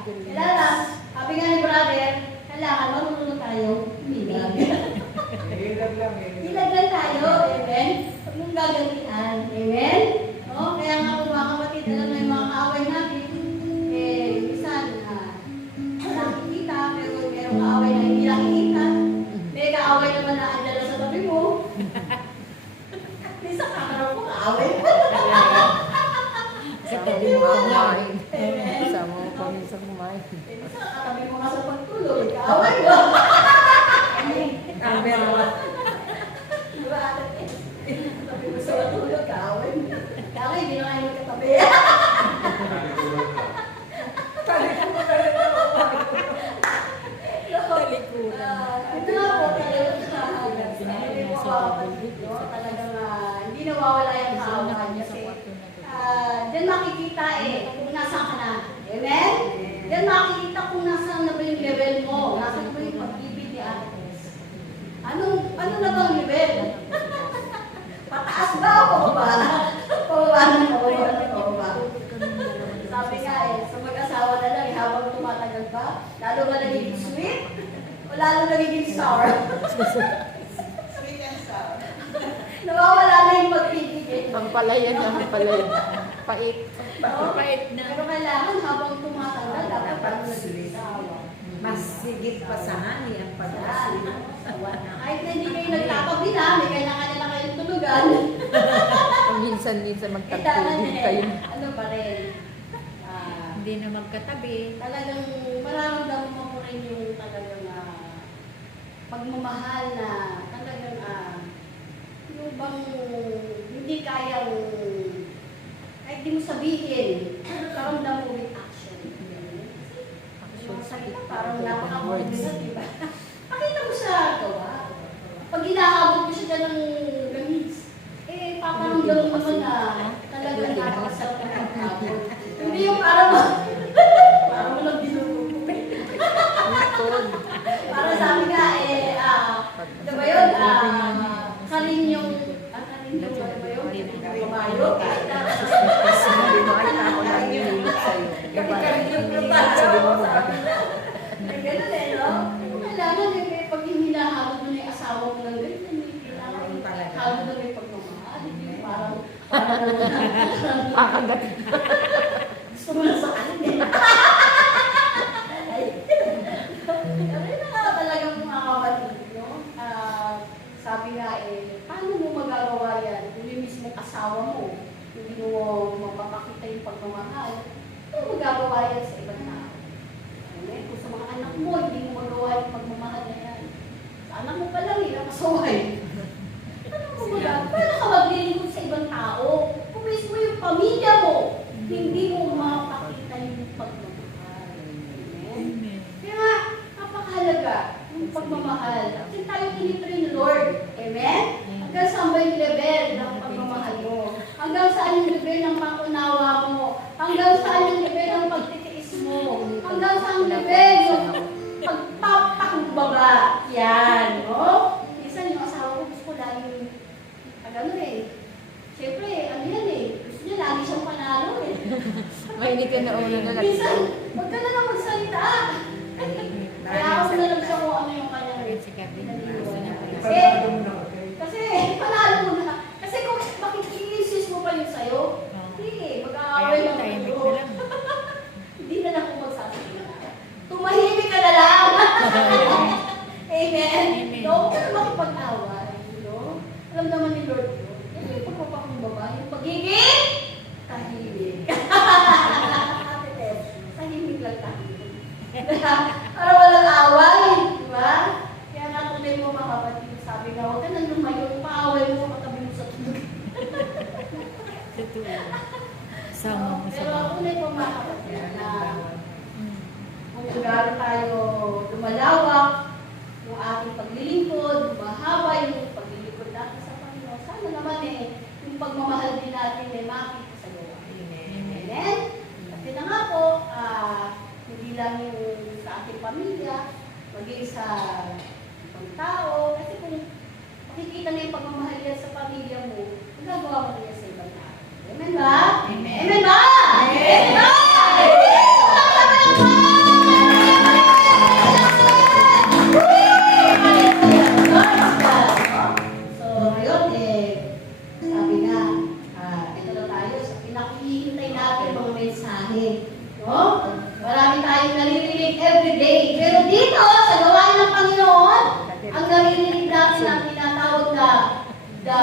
Kailangan, sabi nga ni brother, kailangan marunong tayo umilag. Ilag lang tayo, amen? Huwag mong gagantian, amen? No? Kaya nga kung mga kapatid, alam na yung mga kaaway natin, minsan, nakikita, pero merong kaaway na hindi nakikita. May kaaway naman na andala sa tabi mo. Minsan kakaraw ko kaaway. Sa tabi mo kumain. Sama mo pa minsan kumain. Minsan katabi mo nga sa pagtulog, kaaway mo. Ang meron. Diba? Katabi mo sa pagtulog, kaaway mo. Kaya hindi na kayo magkatabi. Ito nga po, talagang hindi nawawala yung kaaway kasi diyan makikita kung nasaan ka na. Amen? Diyan makikita kung nasaan na ba yung level mo, nasaan ba yung pag-ibig ni Ates. Ano na bang level? Pataas ba o pababa? Pababa na pababa. Sabi nga sa mag-asawa na lang, habang tumatagal ba, lalo ba nagiging sweet? O lalo nagiging sour? Sweet and sour. Nawawala na yung pag-ibig. Ang palayan, ang palayan. Pait. Pait na. Pero kailangan habang tumatagal, dapat parang nagiging asawa. Mas sigit pa sa hani ang pag-asawa. Kahit na hindi kayo nagtatabi na, may kailangan na kayong tulugan. Minsan magtagpulin kayo. Ano pa rin? Hindi na magkatabi. Talagang mararamdaman mo po rin yung talagang pagmamahal na talagang yung bang hindi kayang kahit di mo sabihin, karamdam mo with action. Yung salita parang napaka-words, di ba? Pakita mo sa gawa. Pag hinahabot mo siya dyan ng gamis, paparamdam mo naman na talagang nakakasarap na pagkabot. Hindi yung parang mo lang dinulupin. Para sabi nga, di ba yun, karin yung, ano ba yun, babayo, kahit na, Sabi mo, ay ako lang yung sa'yo. karin yung babayo, sabi na. Ganun no? Kailangan pag hinahabot mo na yung asawa mo lang ganyan, kailangan habot mo na yung pagmamahal, hindi yung parang Pakagat. gusto mo na sa akin eh. Kaya na nga talagang mga kapatid, no? Sabi nga paano mo magagawa yan? Kung yung mismo asawa mo, hindi mo mapapakita yung pagmamahal, paano magagawa yan sa ibang tao? Kung sa mga anak mo, hindi mo magawa yung pagmamahal na yan. Sa anak mo pa lang, nakasaway. Ano mo magagawa? Paano ka maglilingkod sa ibang tao? Kung mismo yung pamilya mo, hindi mo mapakita yung pagmamahal. Amen? Kaya napakahalaga yung pagmamahal. Kasi tayo tinitry ni Lord. Amen? Hanggang saan ba yung level ng pagmamahal mo? Hanggang saan yung level ng pangunawa mo? Hanggang saan yung level ng pagtitiis mo? Hanggang saan yung level yung pagpapakumbaba? Yan, no? Minsan yung asawa ko gusto ko laging siyempre, ano yan gusto niya lagi siyang panalo Mainit ka na ulo na lang. Minsan, huwag ka na lang magsalita. Kaya ako na lang siya kung ano yung kanyang kasi panalo mo na. Kasi kung makikinisis mo pa yun sa'yo, hindi, mag-aaway lang kayo. Hindi na lang kung magsasalita. Tumahimik ka na lang. Amen? No, huwag ka na makipag-away. No? Alam naman ni Lord ko, yan yung pagpapakumbaba, yung pagiging tahimik. Tahimik lang tahimik. Para walang away, di ba? Kaya nga tunay mo mga kapatid, sabi nga, huwag ka nang lumayo, paaway mo, katabi mo sa tulog. Sama mo sa Pero tunay po mga kapatid na kung gano'n tayo lumalawak, yung ating paglilingkod, mahaba yung paglilingkod natin sa Panginoon. Sana naman yung pagmamahal din natin makita sa gawa. Amen? Kasi na nga po, hindi lang yung sa ating pamilya, maging sa ibang tao. Kasi kung makikita na yung pagmamahal yan sa pamilya mo, magagawa mo na yan sa ibang tao. Amen ba? Amen ba? Amen ba? Amen ba? tayong naririnig everyday. Pero dito, sa gawain ng Panginoon, ang naririnig natin ang tinatawag na the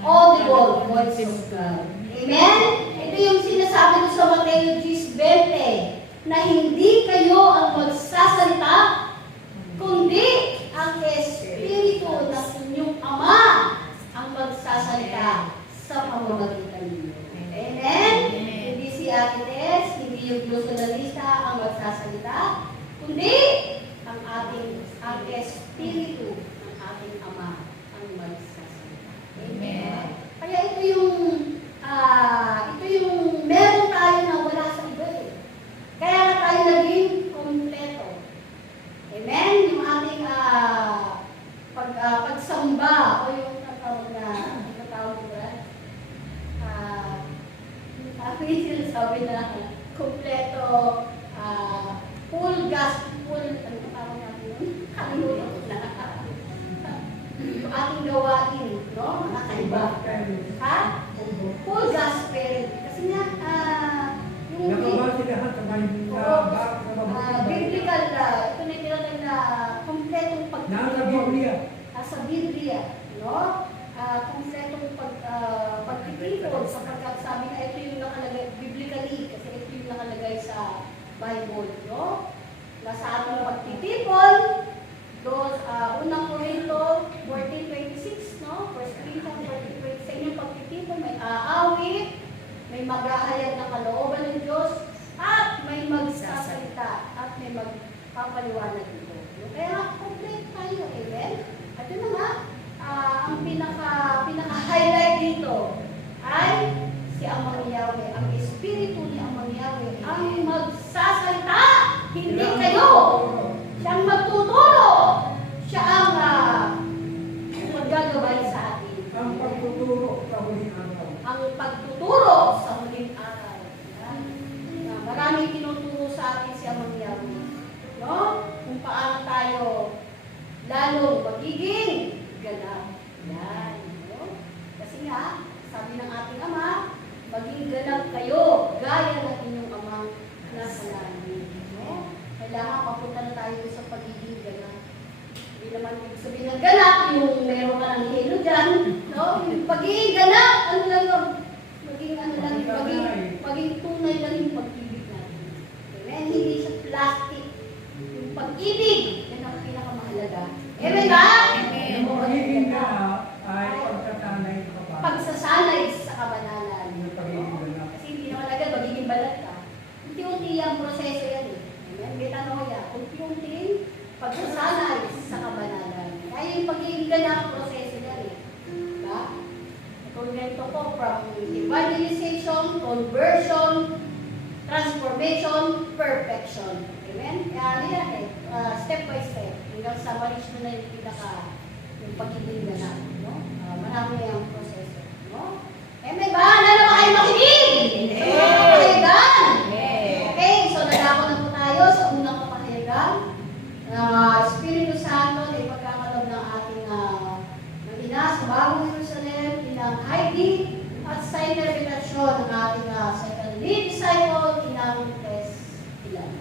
audible voice of God. Amen? Ito yung sinasabi ko sa Mateo 10:20, na hindi kayo ang magsasalita, kundi ang Espiritu ng inyong Ama ang magsasalita sa pamamagitan ninyo. Amen? Hindi si Ate Tess, hindi yung glosalista ang magsasalita, kundi ang Espiritu ng ating Ama ang magsasalita. Amen? Kaya ito yung meron tayo na wala sa iba eh. Kaya na tayo naging kompleto. Amen? Yung ating pagsamba o yung natawag ko ba? Yung sinasabi na kompleto, full gas, full, ano tawag natin yun? Kalimutan ko na. Yung ating gawain, no? Nakaiba. Ha? Full gospel. Kasi nga, yung biblical, ito na tinatag na kompletong pagtitipon. Sa Biblia, no? Kompletong pagtitipon sapagkat sabi na ito yung nakalagay biblically kasi ito yung nakalagay sa Bible, no? Nasa ating pagtitipon, unang Korinto 14:26, no? 1 Corinthians 14:26, sa inyong pagtitipon may aawit, may maghahayag ng kalooban ng Diyos, at may magsasalita, at may magpapaliwanag ito. Kaya complete tayo, amen? At yun na nga, ang pinaka-highlight dito ay si Amang Yahweh, ang Espiritu ni Amang Yahweh, ang magsasalita, hindi kayo. Siyang magtuturo. Siya ang maggagabay sa atin. Ang pagtuturo sa huling araw. Ang pagtuturo sa huling araw. Yan. Maraming tinuturo sa atin si Amang Yahweh. No? Kung paano tayo lalong magiging ganap. Yan. No? Kasi nga, sabi ng ating Ama, maging ganap kayo, gaya ng inyong Amang nasa langit. No? Kailangan papunta na tayo sa pagiging ganap. Hindi naman ibig sabihin ng ganap, yung meron ka ng halo dyan, no? Yung pagiging ganap, ano lang yun? Maging ano lang, maging tunay lang yung pag-ibig natin. Amen? Hindi siya plastic. Yung pag-ibig, yan ang pinakamahalaga. Amen ba? Ang pagiging ganap ay pagsasanay sa kapal. Pagsasanay sa kabanalan. Yung pagiging ganap. Kasi hindi naman agad magiging balat ka. Unti-unti ang proseso yan eh. Amen? Metanoia. Unti-unti pagsasanay sa kabanalan. Kaya yung pagiging ganap, proseso yan eh. Diba? Kung ganito po, from evangelization, conversion, transformation, perfection. Amen? Kaya yan eh. Step by step. Hanggang sa ma-reach mo na yung pagiging ganap. No? Marami ang proseso. No? Amen ba? Lalo ba kayo makinig? Sa unang kapahayagan. Okay, so nadako na po tayo sa unang kapahayagan. Espiritu Santo na ipagkakaloob ng ating ng ina sa Bagong Jerusalem, inang Heidi, at sa interpretasyon ng ating second lead disciple, inang Tess Ilan.